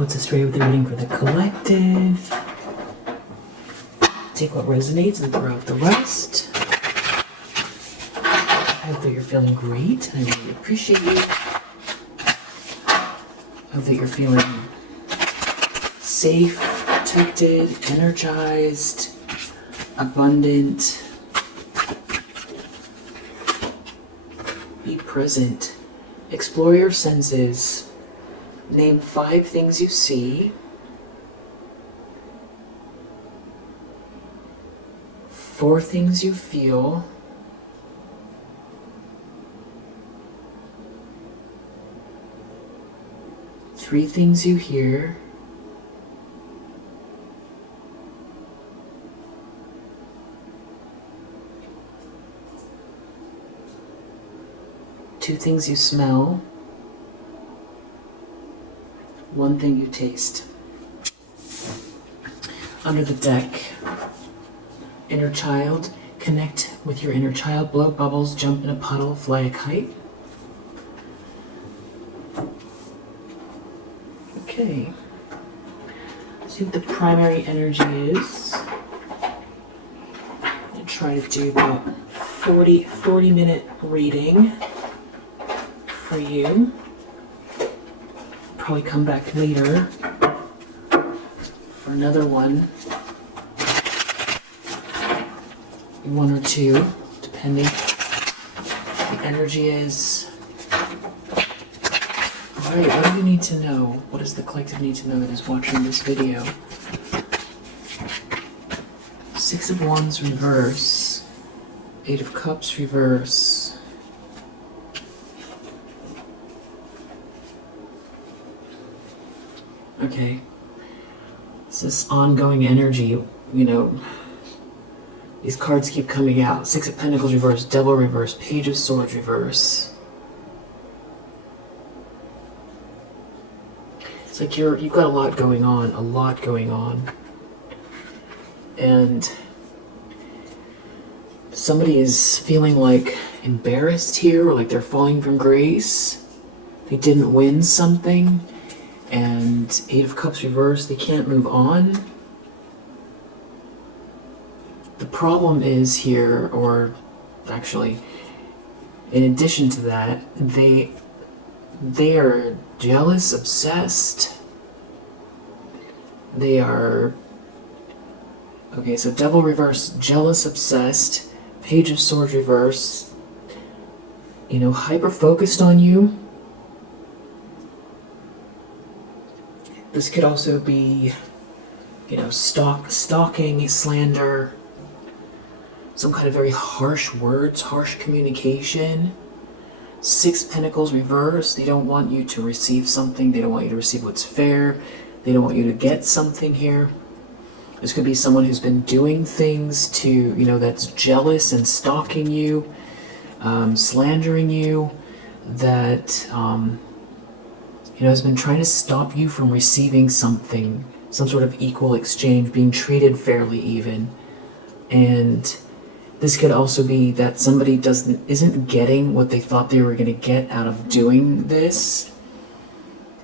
What's the straight with the reading for the collective? Take what resonates and throw out the rest. I hope that you're feeling great. I really appreciate you. I hope that you're feeling safe, protected, energized, abundant. Be present. Explore your senses. Name 5 things you see. 4 things you feel. 3 things you hear. 2 things you smell. 1 thing you taste. Under the deck, inner child. Connect with your inner child. Blow bubbles, jump in a puddle, fly a kite. Okay. See what the primary energy is. I'll try to do about 40-minute reading for you. Probably come back later for another one. 1 or 2, depending what the energy is. Alright, what do you need to know? What does the collective need to know that is watching this video? 6 of Wands reverse. 8 of Cups reverse. Okay. It's this ongoing energy, you know. These cards keep coming out. 6 of Pentacles reverse, Devil reverse, Page of Swords reverse. It's like you've got a lot going on, and somebody is feeling like embarrassed here, or like they're falling from grace. They didn't win something, and 8 of Cups reverse, they can't move on. The problem is here, or actually, in addition to that, they are jealous, obsessed. They are... Okay, so Devil reverse, jealous, obsessed. Page of Swords reverse. You know, hyper-focused on you. This could also be, you know, stalking, slander, some kind of very harsh words, harsh communication. 6 Pentacles reverse. They don't want you to receive something. They don't want you to receive what's fair. They don't want you to get something here. This could be someone who's been doing things to, you know, that's jealous and stalking you, slandering you, that, you know, has been trying to stop you from receiving something, some sort of equal exchange, being treated fairly even. And this could also be that somebody isn't getting what they thought they were going to get out of doing this.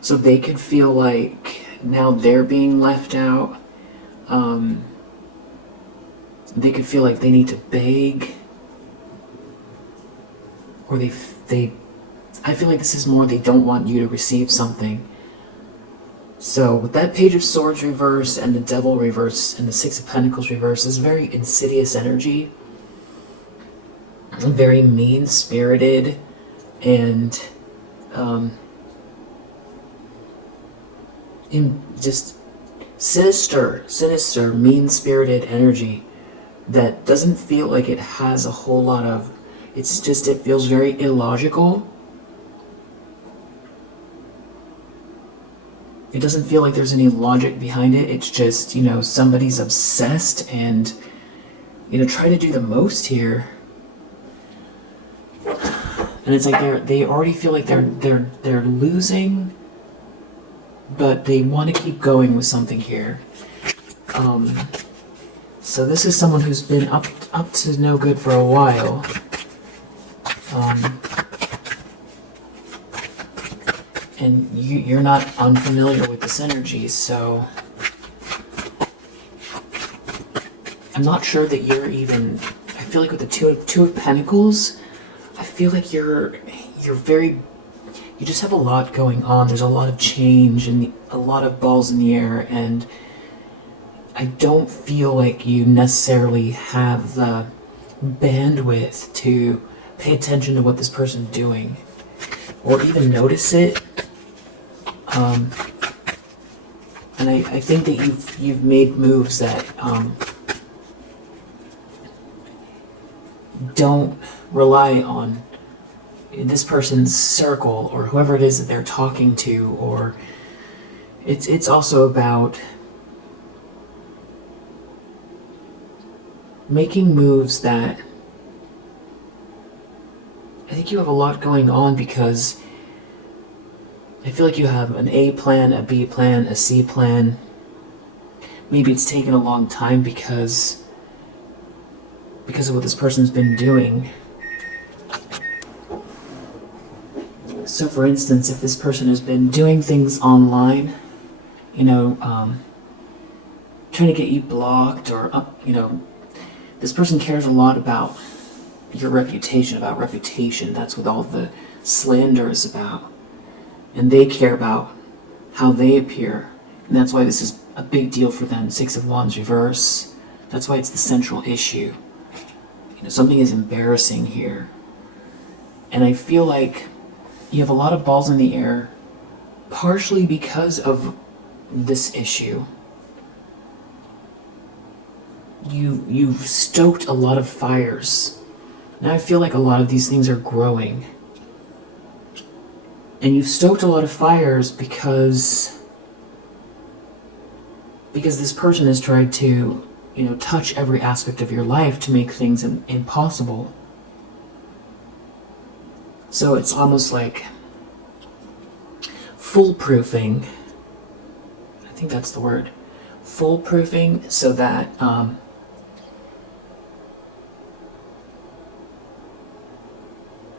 So they could feel like now they're being left out. They could feel like they need to beg. Or I feel like this is more they don't want you to receive something. So with that Page of Swords reverse and the Devil reverse and the 6 of Pentacles reverse is very insidious energy. Very mean-spirited and just sinister, mean-spirited energy that doesn't feel like it has a whole lot of... it feels very illogical. It doesn't feel like there's any logic behind it. It's just, you know, somebody's obsessed and, you know, trying to do the most here. And it's like they already feel like they're losing, but they want to keep going with something here. So this is someone who's been up to no good for a while. And you're not unfamiliar with this energy, so I'm not sure that you're even, I feel like with the two of Pentacles, I feel like you're very, you just have a lot going on. There's a lot of change and a lot of balls in the air, and I don't feel like you necessarily have the bandwidth to pay attention to what this person's doing or even notice it. And I think that you've made moves that don't rely on this person's circle or whoever it is that they're talking to, or it's also about making moves that I think you have a lot going on, because I feel like you have an A plan, a B plan, a C plan. Maybe it's taken a long time because of what this person's been doing. So for instance, if this person has been doing things online, trying to get you blocked, or, this person cares a lot about your reputation, That's what all the slander is about. And they care about how they appear. And that's why this is a big deal for them. Six of Wands reverse. That's why it's the central issue. Something is embarrassing here. And I feel like you have a lot of balls in the air, partially because of this issue. You've stoked a lot of fires. Now I feel like a lot of these things are growing. And you've stoked a lot of fires because this person has tried to, touch every aspect of your life to make things impossible. So it's almost like foolproofing. I think that's the word. Foolproofing, so that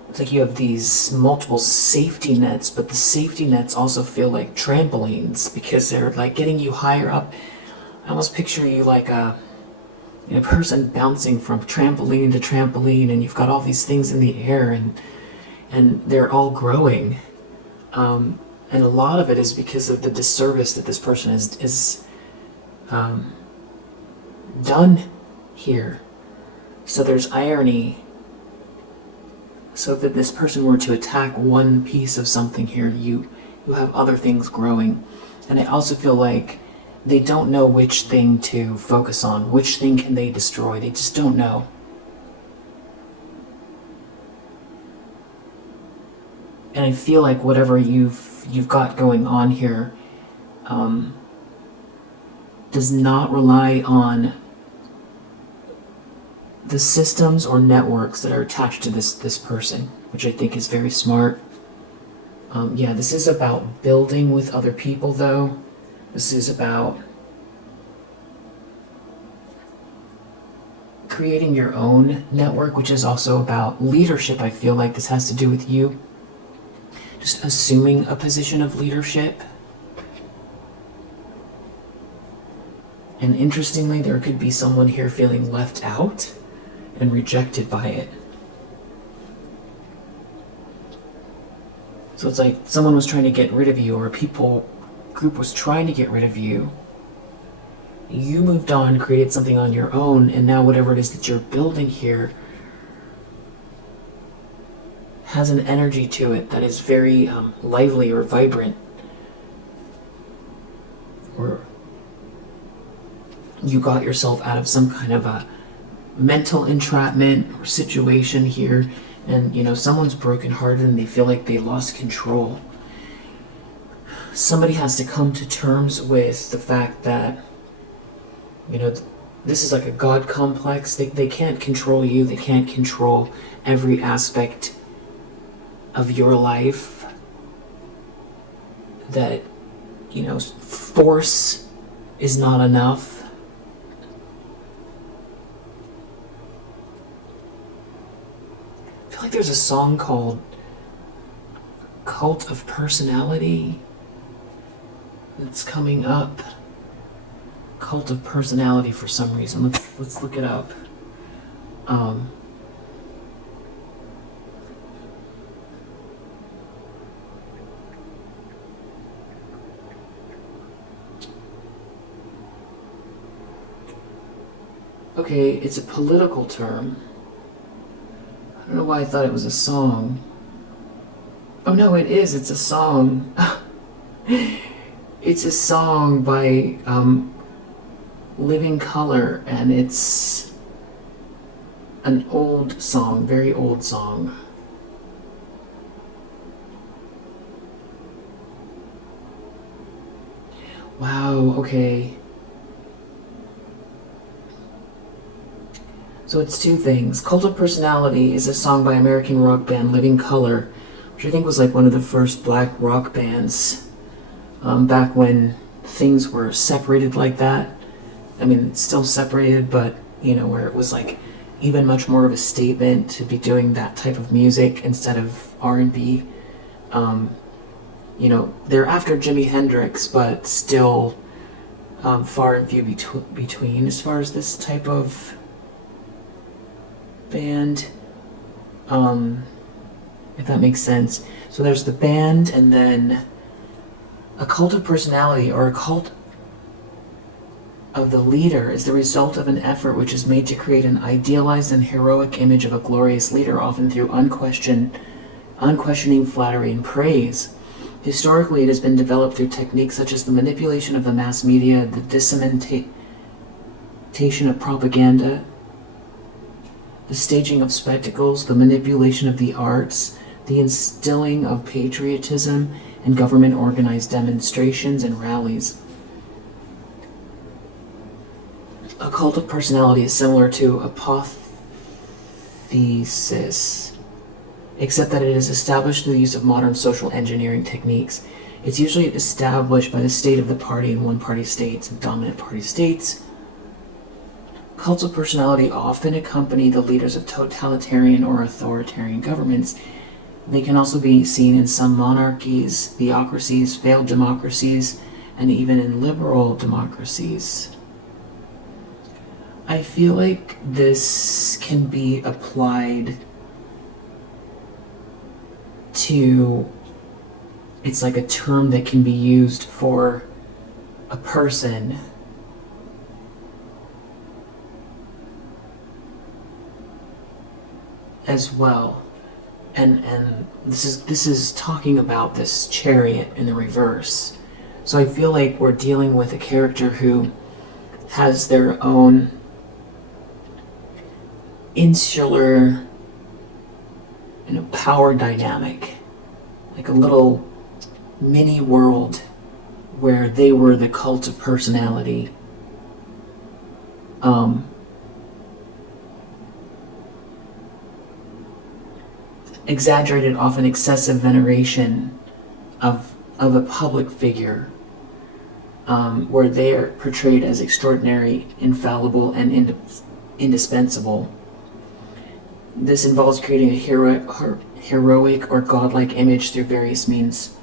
it's like you have these multiple safety nets, but the safety nets also feel like trampolines because they're like getting you higher up. I almost picture you like a person bouncing from trampoline to trampoline, and you've got all these things in the air, and they're all growing. And a lot of it is because of the disservice that this person is done here. So there's irony. So if this person were to attack one piece of something here, you have other things growing. And I also feel like they don't know which thing to focus on, which thing can they destroy. They just don't know. And I feel like whatever you've got going on here does not rely on the systems or networks that are attached to this person, which I think is very smart. This is about building with other people, though. This is about creating your own network, which is also about leadership. I feel like this has to do with you just assuming a position of leadership. And interestingly, there could be someone here feeling left out and rejected by it. So it's like someone was trying to get rid of you, or a group was trying to get rid of you. You moved on, created something on your own, and now whatever it is that you're building here has an energy to it that is very lively or vibrant. Or you got yourself out of some kind of a mental entrapment or situation here, and someone's brokenhearted and they feel like they lost control. Somebody has to come to terms with the fact that this is like a God complex. They can't control you. They can't control every aspect of your life. That force is not enough. I feel like there's a song called cult of personality that's coming up. Cult of personality for some reason. Let's look it up. Okay, it's a political term. I don't know why I thought it was a song. Oh no, it is. It's a song. It's a song by Living Colour, and it's an old song, very old song. Wow, okay. So it's two things. Cult of Personality is a song by American rock band Living Colour, which I think was like one of the first black rock bands back when things were separated like that. I mean, it's still separated, but, you know, where it was like even much more of a statement to be doing that type of music instead of R&B. You know, they're after Jimi Hendrix, but still far and few between as far as this type of band, if that makes sense. So there's the band, and then a cult of personality, or a cult of the leader, is the result of an effort which is made to create an idealized and heroic image of a glorious leader, often through unquestioning flattery and praise. Historically, it has been developed through techniques such as the manipulation of the mass media, the dissemination of propaganda, the staging of spectacles, the manipulation of the arts, the instilling of patriotism, and government-organized demonstrations and rallies. A cult of personality is similar to apotheosis, except that it is established through the use of modern social engineering techniques. It's usually established by the state of the party in one-party states and dominant party states. Cults of personality often accompany the leaders of totalitarian or authoritarian governments. They can also be seen in some monarchies, theocracies, failed democracies, and even in liberal democracies. I feel like this can be applied to, it's like a term that can be used for a person as well. And this is talking about this chariot in the reverse. So I feel like we're dealing with a character who has their own insular, power dynamic, like a little mini world where they were the cult of personality. Exaggerated, often excessive veneration of a public figure, where they are portrayed as extraordinary, infallible, and indispensable. This involves creating a heroic or godlike image through various means.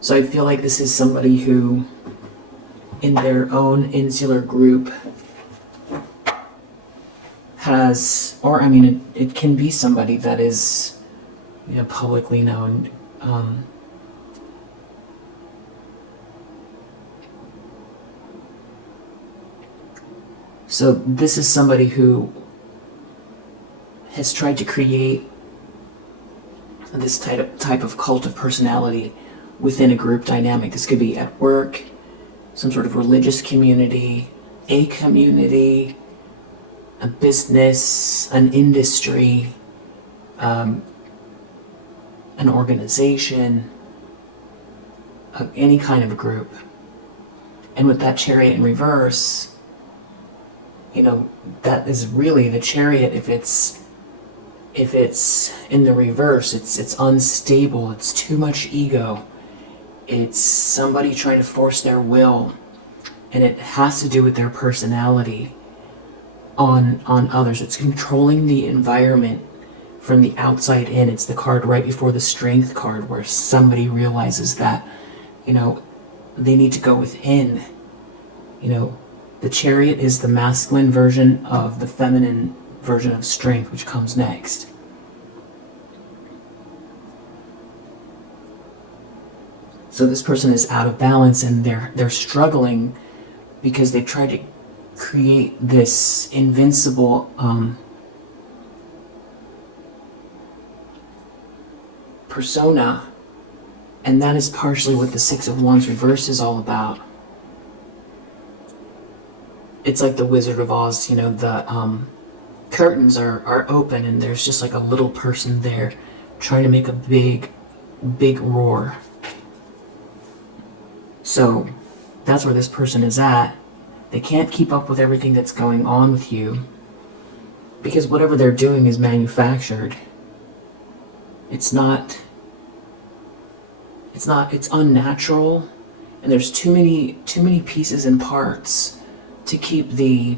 So I feel like this is somebody who, in their own insular group, has, or I mean, it can be somebody that is, publicly known. So this is somebody who has tried to create this type of cult of personality within a group dynamic. This could be at work, some sort of religious community, a business, an industry, an organization, any kind of a group. And with that chariot in reverse, that is really the chariot. If it's in the reverse, it's unstable, it's too much ego, it's somebody trying to force their will, and it has to do with their personality on others. It's controlling the environment from the outside in. It's the card right before the Strength card, where somebody realizes that, they need to go within. The Chariot is the masculine version of the feminine version of Strength, which comes next. So this person is out of balance, and they're struggling because they've tried to create this invincible persona, and that is partially what the Six of Wands reverse is all about. It's like the Wizard of Oz, the curtains are open, and there's just like a little person there trying to make a big roar. So that's where this person is at. They can't keep up with everything that's going on with you because whatever they're doing is manufactured. It's unnatural, and there's too many pieces and parts to keep the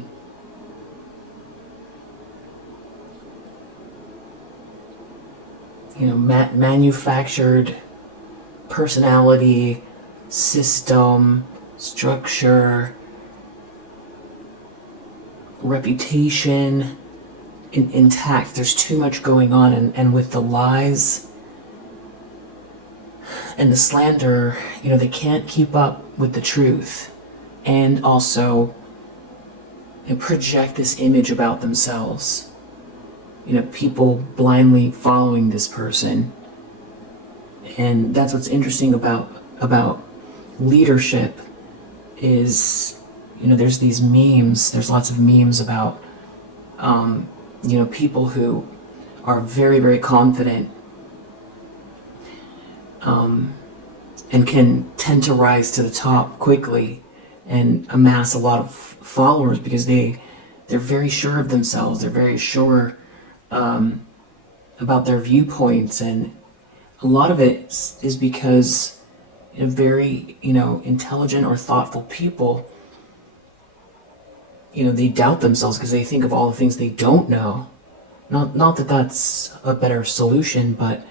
manufactured personality, system, structure, reputation intact. There's too much going on, and with the lies and the slander, they can't keep up with the truth, and also project this image about themselves. People blindly following this person. And that's what's interesting about leadership is, there's these memes, there's lots of memes about, people who are very, very confident and can tend to rise to the top quickly and amass a lot of followers because they're very sure of themselves. They're very sure about their viewpoints, and a lot of it is because very intelligent or thoughtful people, they doubt themselves because they think of all the things they don't know. Not that that's a better solution, but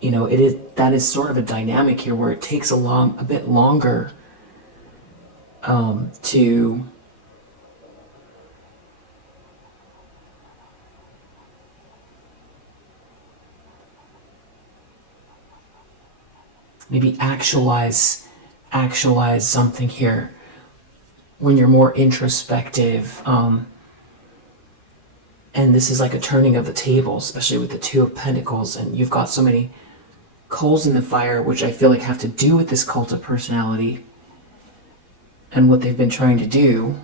that is sort of a dynamic here where it takes a bit longer to maybe actualize something here when you're more introspective. And this is like a turning of the tables, especially with the Two of Pentacles, and you've got so many coals in the fire, which I feel like have to do with this cult of personality and what they've been trying to do.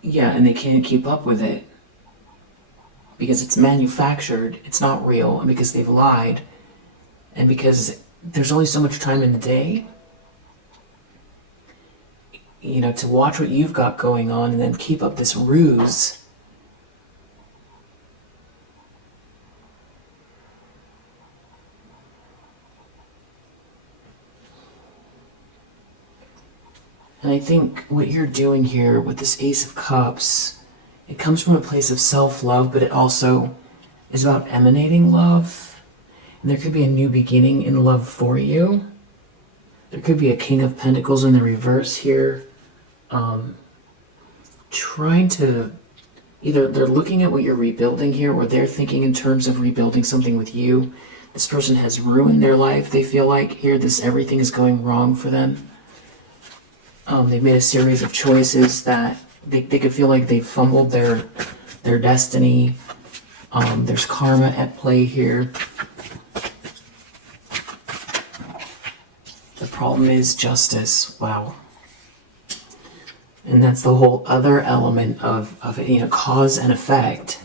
Yeah, and they can't keep up with it because it's manufactured, it's not real, and because they've lied, and because there's only so much time in the day, to watch what you've got going on and then keep up this ruse. And I think what you're doing here with this Ace of Cups, it comes from a place of self-love, but it also is about emanating love. And there could be a new beginning in love for you. There could be a King of Pentacles in the reverse here. Trying to, either they're looking at what you're rebuilding here, or they're thinking in terms of rebuilding something with you. This person has ruined their life, they feel like. Here, everything is going wrong for them. They've made a series of choices that they could feel like they've fumbled their destiny. There's karma at play here. The problem is justice. Wow. And that's the whole other element of cause and effect.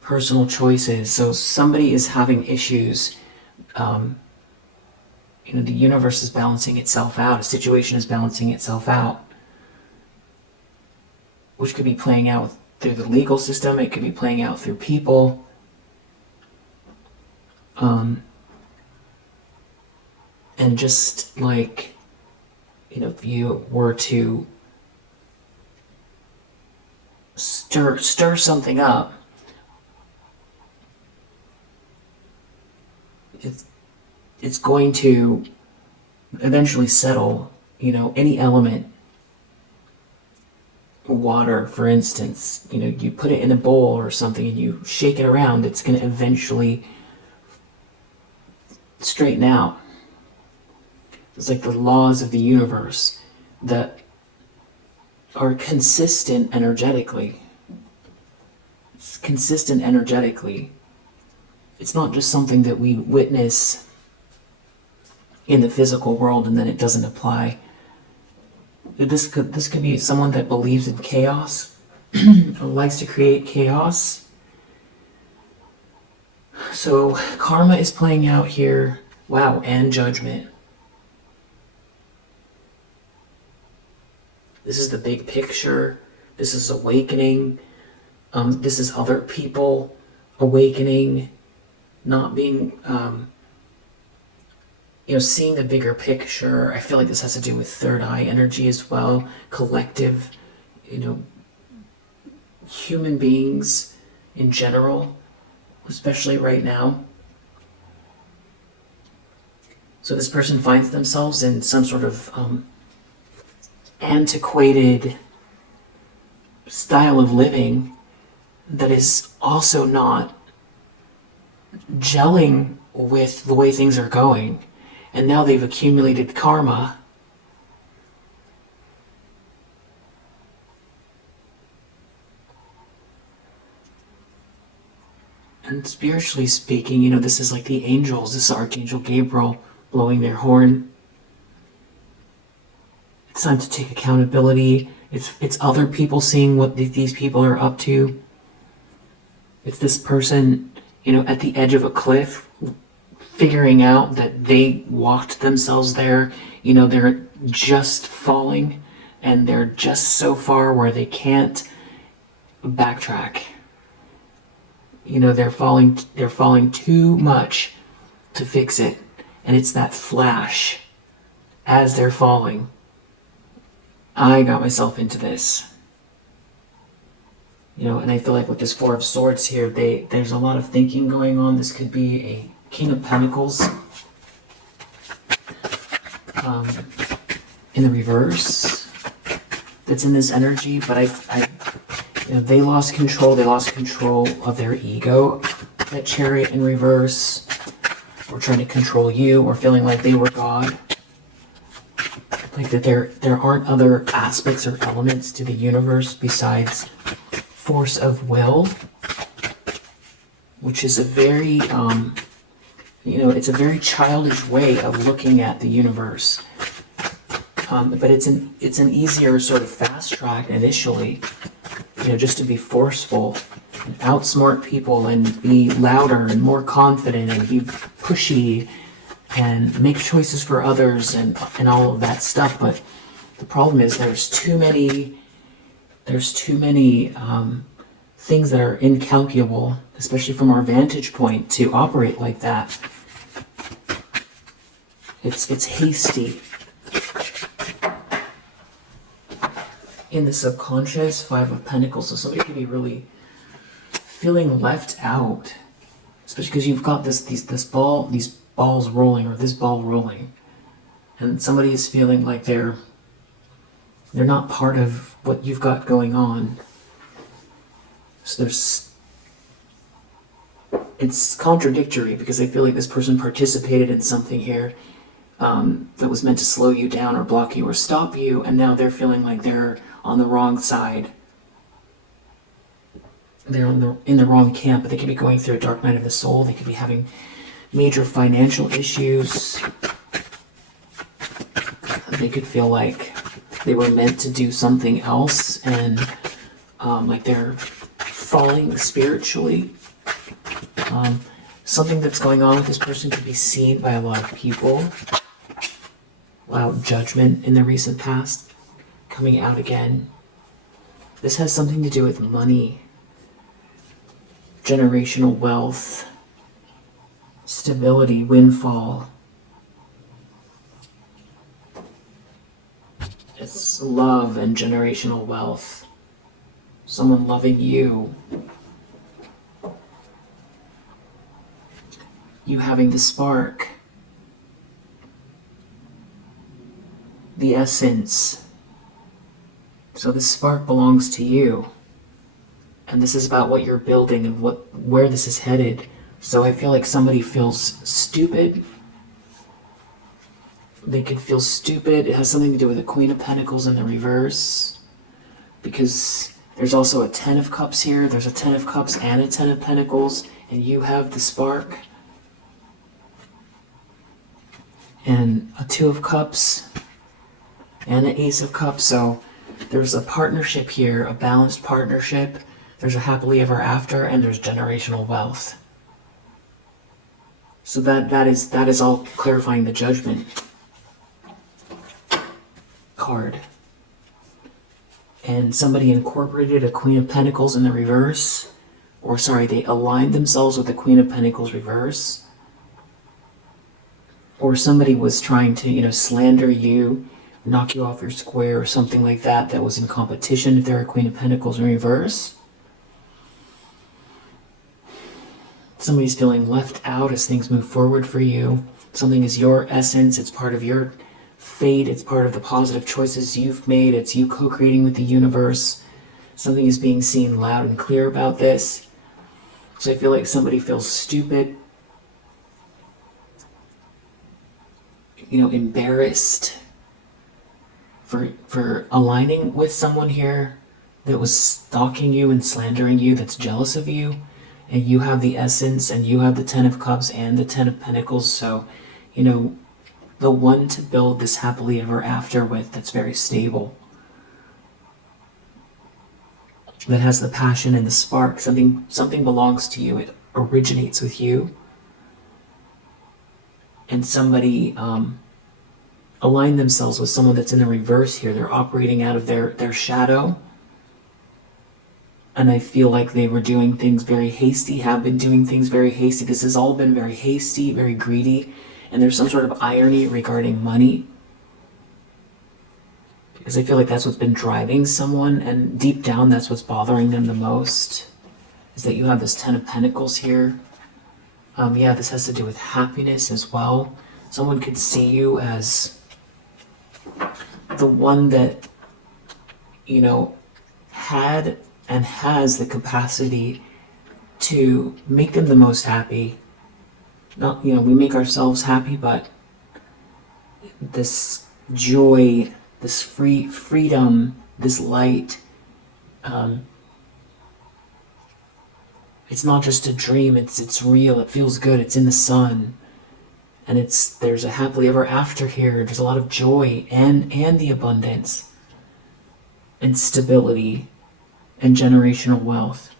Personal choices. So somebody is having issues. The universe is balancing itself out. A situation is balancing itself out. Which could be playing out through the legal system. It could be playing out through people. And just like, if you were to stir something up, it's going to eventually settle. Any element, water for instance, you put it in a bowl or something and you shake it around, it's going to eventually straighten out. It's like the laws of the universe that are consistent energetically. It's consistent energetically. It's not just something that we witness in the physical world and then it doesn't apply. This could be someone that believes in chaos, or likes to create chaos. So karma is playing out here. Wow, and judgment. This is the big picture. This is awakening. This is other people awakening, not being, seeing the bigger picture. I feel like this has to do with third eye energy as well, collective, human beings in general, especially right now. So this person finds themselves in some sort of antiquated style of living that is also not gelling with the way things are going. And now they've accumulated karma. And spiritually speaking, this is like the angels. This is Archangel Gabriel blowing their horn. It's time to take accountability. It's other people seeing what these people are up to. It's this person, at the edge of a cliff, figuring out that they walked themselves there. They're just falling, and they're just so far where they can't backtrack. They're falling too much to fix it. And it's that flash as they're falling. I got myself into this. And I feel like with this Four of Swords here, there's a lot of thinking going on. This could be a King of Pentacles in the reverse that's in this energy, but they lost control. They lost control of their ego. That Chariot in reverse, or trying to control you, or feeling like they were God. Like that there aren't other aspects or elements to the universe besides force of will, which is a very, it's a very childish way of looking at the universe. But it's an easier sort of fast track initially, just to be forceful and outsmart people and be louder and more confident and be pushy and make choices for others and all of that stuff. But the problem is there's too many things that are incalculable, especially from our vantage point, to operate like that. It's hasty. In the subconscious, Five of Pentacles, so somebody could be really feeling left out, especially because you've got these balls rolling, or this ball rolling, and somebody is feeling like they're not part of what you've got going on. So it's contradictory, because I feel like this person participated in something here that was meant to slow you down or block you or stop you, and now they're feeling like they're on the wrong side. They're in the wrong camp, but they could be going through a dark night of the soul. They could be having major financial issues. They could feel like they were meant to do something else, and like they're falling spiritually. Something that's going on with this person could be seen by a lot of people. Wow, judgment in the recent past coming out again. This has something to do with money, generational wealth, stability, windfall. It's love and generational wealth. someone loving you, you having the spark, the essence. So the spark belongs to you. And this is about what you're building and where this is headed. So I feel like somebody feels stupid. They could feel stupid. It has something to do with the Queen of Pentacles in the reverse. Because there's also a Ten of Cups here. There's a Ten of Cups and a Ten of Pentacles. And you have the spark. And a Two of Cups. And an Ace of Cups. So there's a partnership here. A balanced partnership. There's a happily ever after. And there's generational wealth. So that is all clarifying the Judgment card. And somebody incorporated a Queen of Pentacles in the reverse. Or sorry, they aligned themselves with the Queen of Pentacles reverse. Or somebody was trying to, slander you, knock you off your square or something like that was in competition if they're a Queen of Pentacles in reverse. Somebody's feeling left out as things move forward for you. Something is your essence. It's part of your fate. It's part of the positive choices you've made. It's you co-creating with the universe. Something is being seen loud and clear about this. So I feel like somebody feels stupid, embarrassed for aligning with someone here that was stalking you and slandering you, that's jealous of you. And you have the essence, and you have the Ten of Cups and the Ten of Pentacles. So, the one to build this happily ever after with, that's very stable. That has the passion and the spark. Something belongs to you. It originates with you. And somebody aligned themselves with someone that's in the reverse here. They're operating out of their shadow. And I feel like they were doing things very hasty, have been doing things very hasty. This has all been very hasty, very greedy. And there's some sort of irony regarding money. Because I feel like that's what's been driving someone. And deep down, that's what's bothering them the most. Is that you have this Ten of Pentacles here. This has to do with happiness as well. Someone could see you as the one that, had and has the capacity to make them the most happy. Not, we make ourselves happy, but this joy, this freedom, this light, it's not just a dream, it's real, it feels good, it's in the sun. And there's a happily ever after here. There's a lot of joy and the abundance and stability and generational wealth.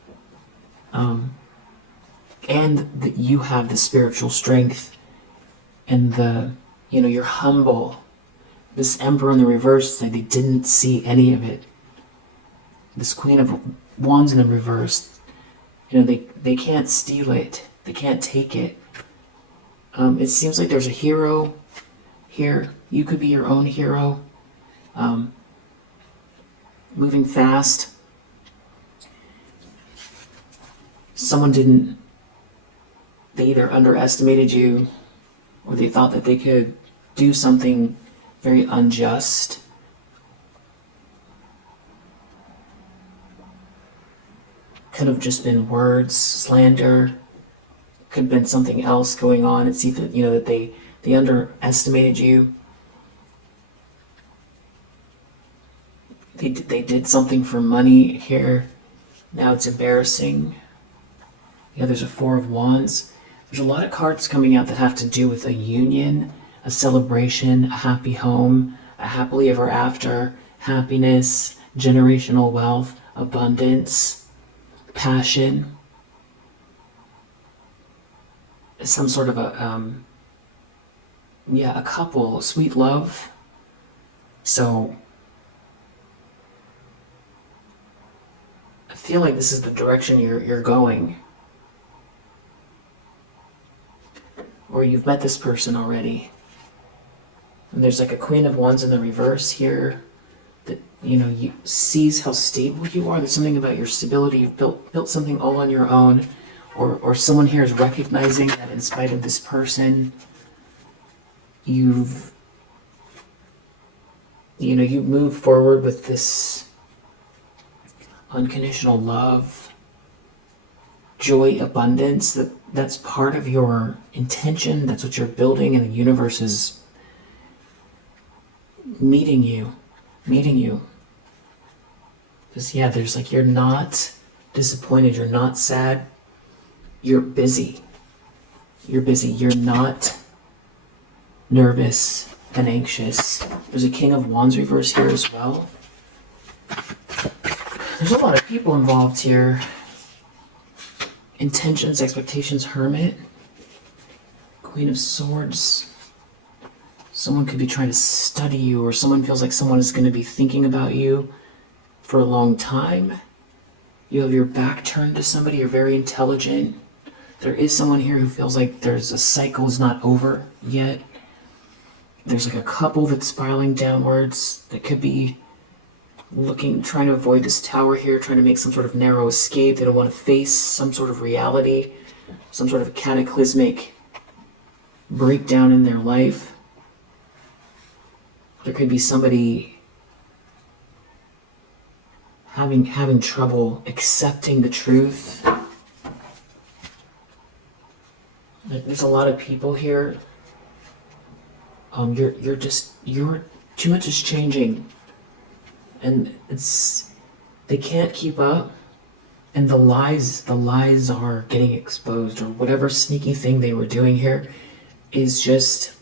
And that you have the spiritual strength and you're humble. This Emperor in the reverse, they didn't see any of it. This Queen of Wands in the reverse, they can't steal it. They can't take it. It seems like there's a hero here. You could be your own hero. Moving fast. They either underestimated you or they thought that they could do something very unjust. Could have just been words, slander. Could have been something else going on. It's either, that they underestimated you. They did something for money here. Now it's embarrassing. There's a Four of Wands. There's a lot of cards coming out that have to do with a union, a celebration, a happy home, a happily ever after, happiness, generational wealth, abundance, passion. Some sort of a couple, sweet love. So I feel like this is the direction you're going. Or you've met this person already. And there's like a Queen of Wands in the reverse here. that, you know, you sees how stable you are. There's something about your stability. You've built something all on your own, or someone here is recognizing that in spite of this person, you've moved forward with this unconditional love, joy, abundance. That's part of your intention. That's what you're building, and the universe is meeting you. Because there's like, you're not disappointed, you're not sad, you're busy. You're not nervous and anxious. There's a King of Wands reverse here as well. There's a lot of people involved here. Intentions, expectations, Hermit. Queen of Swords. Someone could be trying to study you, or someone feels like someone is going to be thinking about you for a long time. You have your back turned to somebody. You're very intelligent. There is someone here who feels like there's a cycle is not over yet. There's like a couple that's spiraling downwards that could be trying to avoid this tower here, trying to make some sort of narrow escape. They don't want to face some sort of reality, some sort of cataclysmic breakdown in their life. There could be somebody having trouble accepting the truth. There's a lot of people here. You're too much is changing, and they can't keep up, and the lies are getting exposed, or whatever sneaky thing they were doing here is just,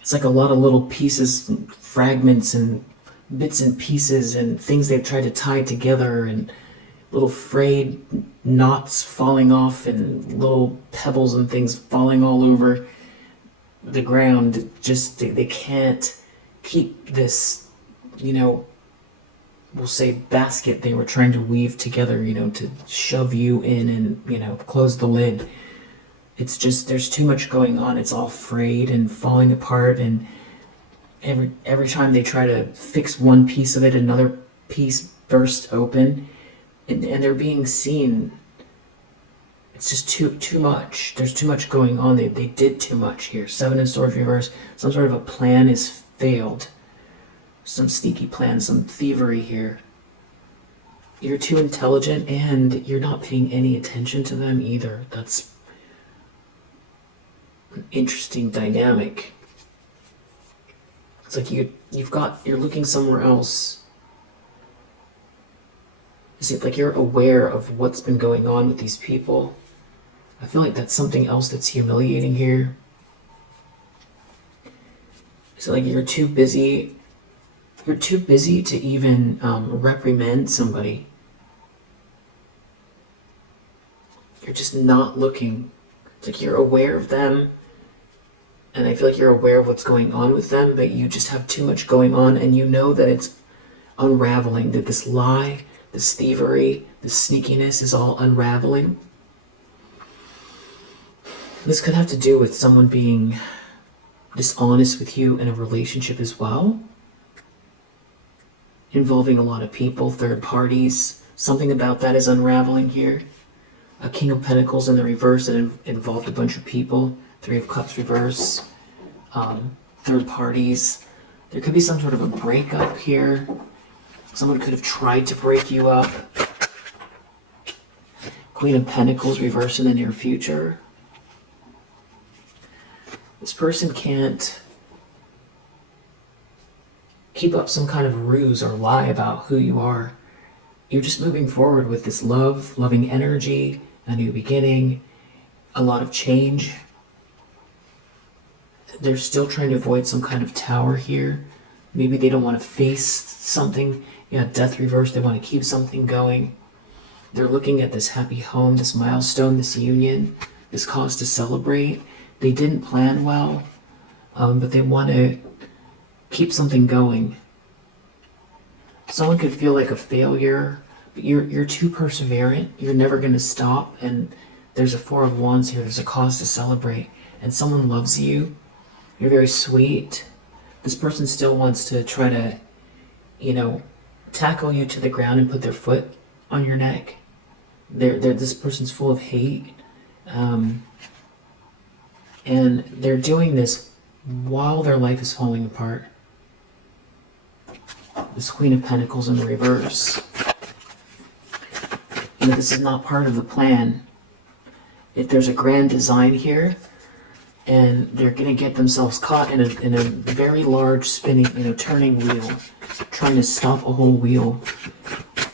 it's like a lot of little pieces, and fragments and bits and pieces and things they've tried to tie together, and little frayed knots falling off, and little pebbles and things falling all over the ground. Just they can't keep this, we'll say basket they were trying to weave together, to shove you in and, close the lid. It's just, there's too much going on. It's all frayed and falling apart, and every time they try to fix one piece of it, another piece bursts open, and they're being seen. It's just too much. There's too much going on. They did too much here. Seven of Swords reverse. Some sort of a plan is failed. Some sneaky plan, some thievery here. You're too intelligent, and you're not paying any attention to them either. That's an interesting dynamic. It's like you're looking somewhere else. Is it like you're aware of what's been going on with these people? I feel like that's something else that's humiliating here. Is it like you're too busy to even reprimand somebody? You're just not looking. It's like you're aware of them, and I feel like you're aware of what's going on with them, but you just have too much going on, and you know that it's unraveling, that this lie, this thievery, this sneakiness is all unraveling. This could have to do with someone being dishonest with you in a relationship as well, involving a lot of people, third parties. Something about that is unraveling here. A King of Pentacles in the reverse that involved a bunch of people. Three of Cups reverse. Third parties. There could be some sort of a breakup here. Someone could have tried to break you up. Queen of Pentacles reverse in the near future. This person can't keep up some kind of ruse or lie about who you are. You're just moving forward with this loving energy, a new beginning, a lot of change. They're still trying to avoid some kind of tower here. Maybe they don't want to face something. Death reverse, they want to keep something going. They're looking at this happy home, this milestone, this union, this cause to celebrate. They didn't plan well, but they want to keep something going. Someone could feel like a failure, but you're too perseverant. You're never going to stop, and there's a Four of Wands here. There's a cause to celebrate, and someone loves you. You're very sweet, This person still wants to try to, tackle you to the ground and put their foot on your neck. This person's full of hate. And they're doing this while their life is falling apart. This Queen of Pentacles in reverse. This is not part of the plan. If there's a grand design here, and they're going to get themselves caught in a very large spinning, turning wheel, trying to stop a whole wheel.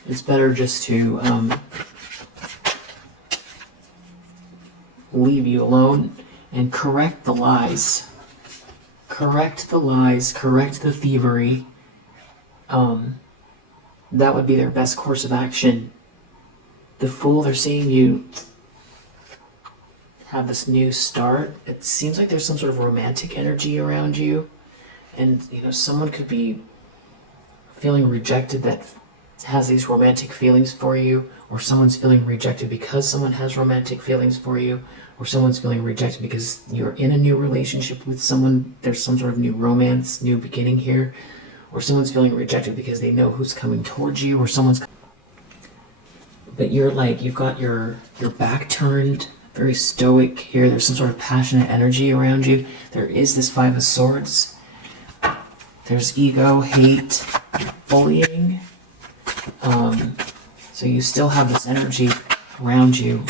It's better just to leave you alone and correct the lies. Correct the lies, correct the thievery. That would be their best course of action. The Fool, they're seeing you have this new start. It seems like there's some sort of romantic energy around you. And, someone could be feeling rejected that has these romantic feelings for you, or someone's feeling rejected because someone has romantic feelings for you, or someone's feeling rejected because you're in a new relationship with someone. There's some sort of new romance, new beginning here, or someone's feeling rejected because they know who's coming towards you, or someone's... But you're like, you've got your back turned, very stoic here. There's some sort of passionate energy around you. There is this Five of Swords. There's ego, hate, bullying. So you still have this energy around you.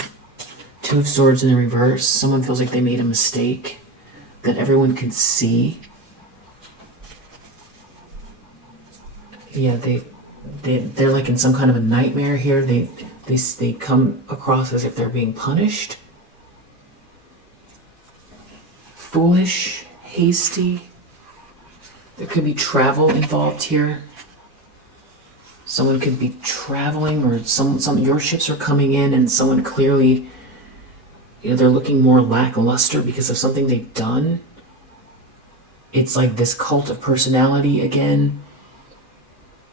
Two of Swords in the reverse. Someone feels like they made a mistake that everyone can see. Yeah, they're like in some kind of a nightmare here. They come across as if they're being punished. Foolish, hasty. There could be travel involved here. Someone could be traveling, or your ships are coming in, and someone clearly, they're looking more lackluster because of something they've done. It's like this cult of personality again.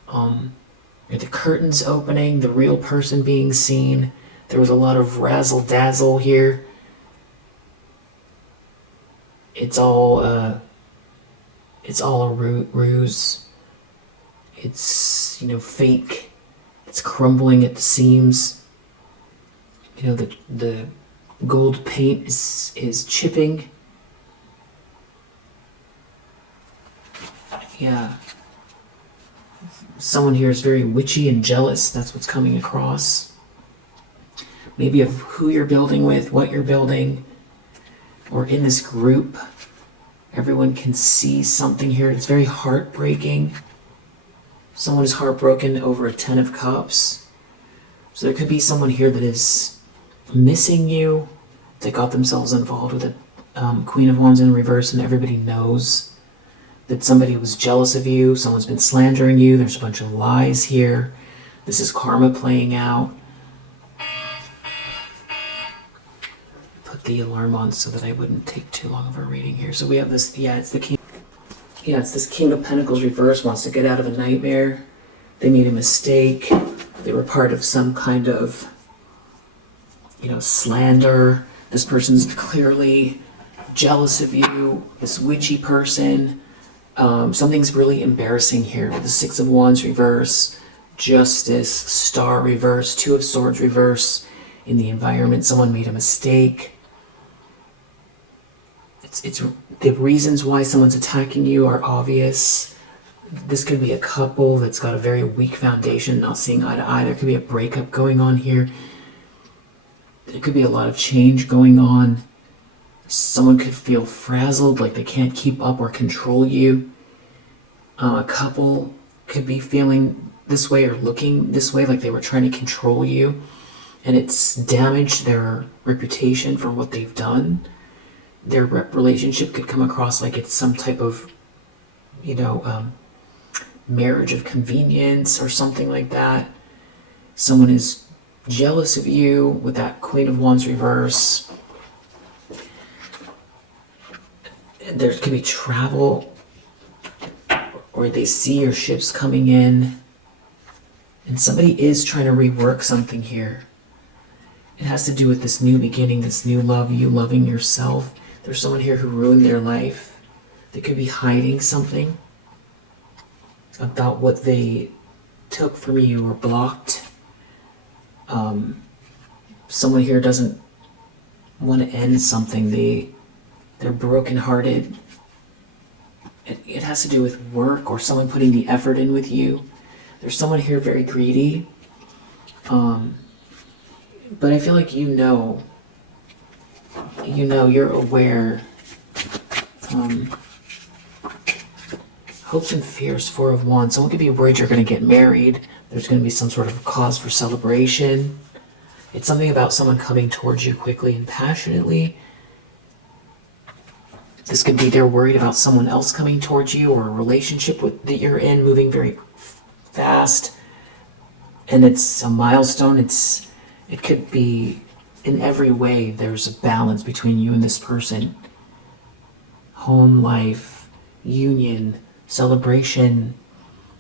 The curtains opening, the real person being seen. There was a lot of razzle dazzle here. It's all a ruse. It's, fake. It's crumbling at the seams. The gold paint is chipping. Yeah. Someone here is very witchy and jealous. That's what's coming across. Maybe of who you're building with, what you're building, or in this group. Everyone can see something here. It's very heartbreaking. Someone is heartbroken over a 10 of Cups. So there could be someone here that is missing you. They got themselves involved with a Queen of Wands in reverse, and everybody knows that somebody was jealous of you. Someone's been slandering you. There's a bunch of lies here. This is karma playing out. Put the alarm on so that I wouldn't take too long of a reading here. So we have this, it's the King. Yeah, it's this King of Pentacles reverse, wants to get out of a nightmare. They made a mistake. They were part of some kind of, slander. This person's clearly jealous of you. This witchy person. Something's really embarrassing here with the Six of Wands reverse, Justice, Star reverse, Two of Swords reverse. In the environment, someone made a mistake. It's the reasons why someone's attacking you are obvious. This could be a couple that's got a very weak foundation, not seeing eye to eye. There could be a breakup going on here. There could be a lot of change going on. Someone could feel frazzled, like they can't keep up or control you. A couple could be feeling this way or looking this way, like they were trying to control you. And it's damaged their reputation for what they've done. Their relationship could come across like it's some type of, marriage of convenience or something like that. Someone is jealous of you with that Queen of Wands reverse. There could be travel, or they see your ships coming in. And somebody is trying to rework something here. It has to do with this new beginning, this new love, you loving yourself. There's someone here who ruined their life. They could be hiding something about what they took from you or blocked. Someone here doesn't want to end something. They're brokenhearted. It has to do with work or someone putting the effort in with you. There's someone here very greedy. But I feel like you're aware. Hopes and fears, Four of Wands. Someone could be worried you're going to get married. There's going to be some sort of cause for celebration. It's something about someone coming towards you quickly and passionately. This could be they're worried about someone else coming towards you, or a relationship that you're in moving very fast. And it's a milestone. It could be in every way there's a balance between you and this person. Home life, union, celebration,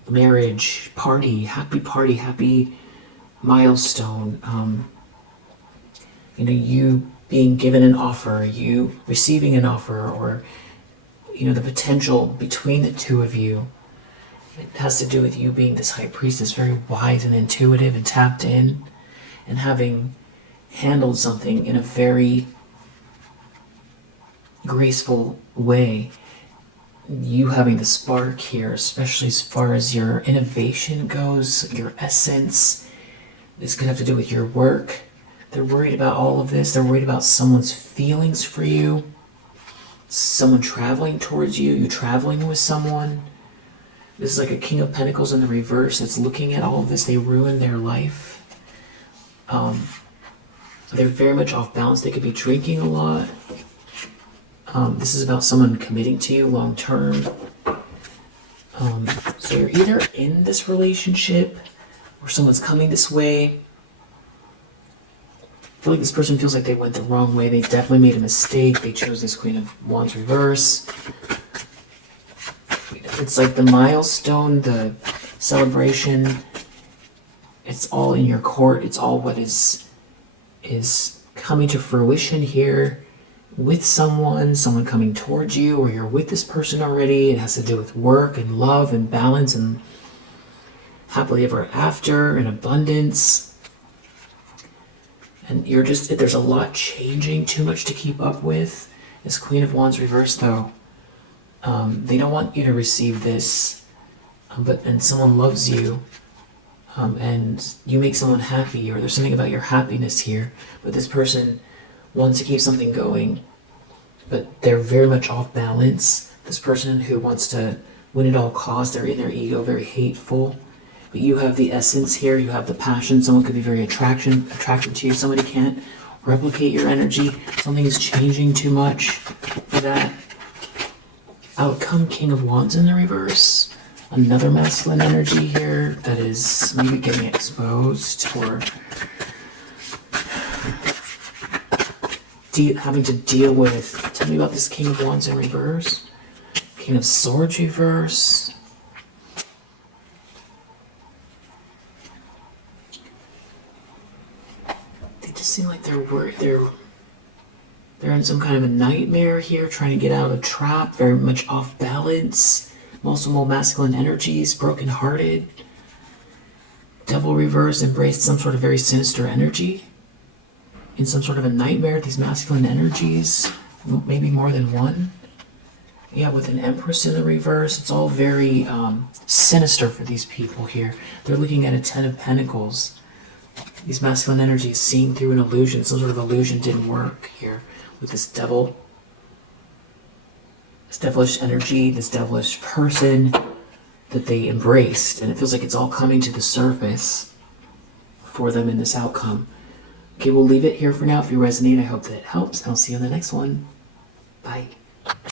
marriage, happy milestone. You being given an offer, you receiving an offer, or the potential between the two of you. It has to do with you being this high priestess, very wise and intuitive and tapped in, and having handled something in a very graceful way. You having the spark here, especially as far as your innovation goes, your essence. This could have to do with your work. They're worried about all of this. They're worried about someone's feelings for you. Someone traveling towards you. You traveling with someone. This is like a King of Pentacles in the reverse that's looking at all of this. They ruin their life. They're very much off balance. They could be drinking a lot. This is about someone committing to you long term. So you're either in this relationship or someone's coming this way. I feel like this person feels like they went the wrong way. They definitely made a mistake. They chose this Queen of Wands reverse. It's like the milestone, the celebration. It's all in your court. It's all what is coming to fruition here with someone coming towards you, or you're with this person already. It has to do with work and love and balance and happily ever after and abundance. And there's a lot changing, too much to keep up with. This Queen of Wands reverse, though, they don't want you to receive this, and someone loves you, and you make someone happy, or there's something about your happiness here, but this person wants to keep something going, but they're very much off balance. This person who wants to win at all costs, they're in their ego, very hateful. But you have the essence here, you have the passion. Someone could be very attracted to you. Somebody can't replicate your energy. Something is changing too much for that. Outcome, King of Wands in the reverse. Another masculine energy here that is maybe getting exposed, or having to deal with. Tell me about this King of Wands in reverse. King of Swords reverse. They just seem like they're in some kind of a nightmare here, trying to get out of a trap, very much off balance. Multiple masculine energies, broken-hearted. Devil reverse, embraced some sort of very sinister energy. In some sort of a nightmare, these masculine energies, maybe more than one. Yeah, with an Empress in the reverse, it's all very sinister for these people here. They're looking at a Ten of Pentacles. These masculine energies seeing through an illusion. Some sort of illusion didn't work here with this devil. This devilish energy, this devilish person that they embraced. And it feels like it's all coming to the surface for them in this outcome. Okay, we'll leave it here for now. If you resonate, I hope that it helps. And I'll see you on the next one. Bye.